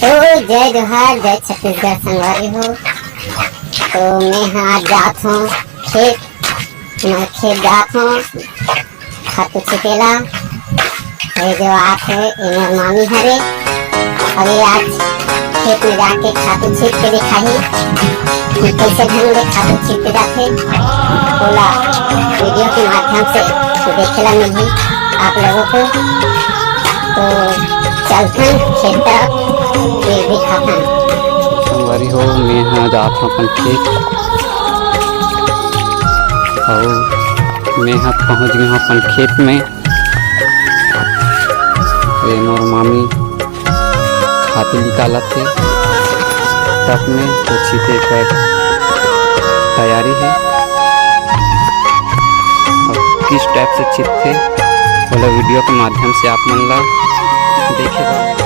तो जय जोहार, जय छत्तीसगढ़ संगवारी हो। तो मैं आज जात हूँ खेत। मैं खेत जात हूँ खातू छिटेला। ये जो आत है ये मामी हरे। अभी आज खेत में जाके खातू छीट के दिखाही कि कैसे ढंग से खातू छीटे जाते। बोला वीडियो के माध्यम से देखेला मिली आप लोगों को। तो चलते खेत तरफ ये दिखाता। संगवारी हो, मैं हाँ जात हूँ अपन खेत और मैं हाँ पहुँच गया हूँ अपन खेत में। ये मोर मामी खातू निकाला थे टप में, तो छीटे कर तैयारी है। और किस टाइप से छीटते बोला वीडियो के माध्यम से आप मन ला देखेगा।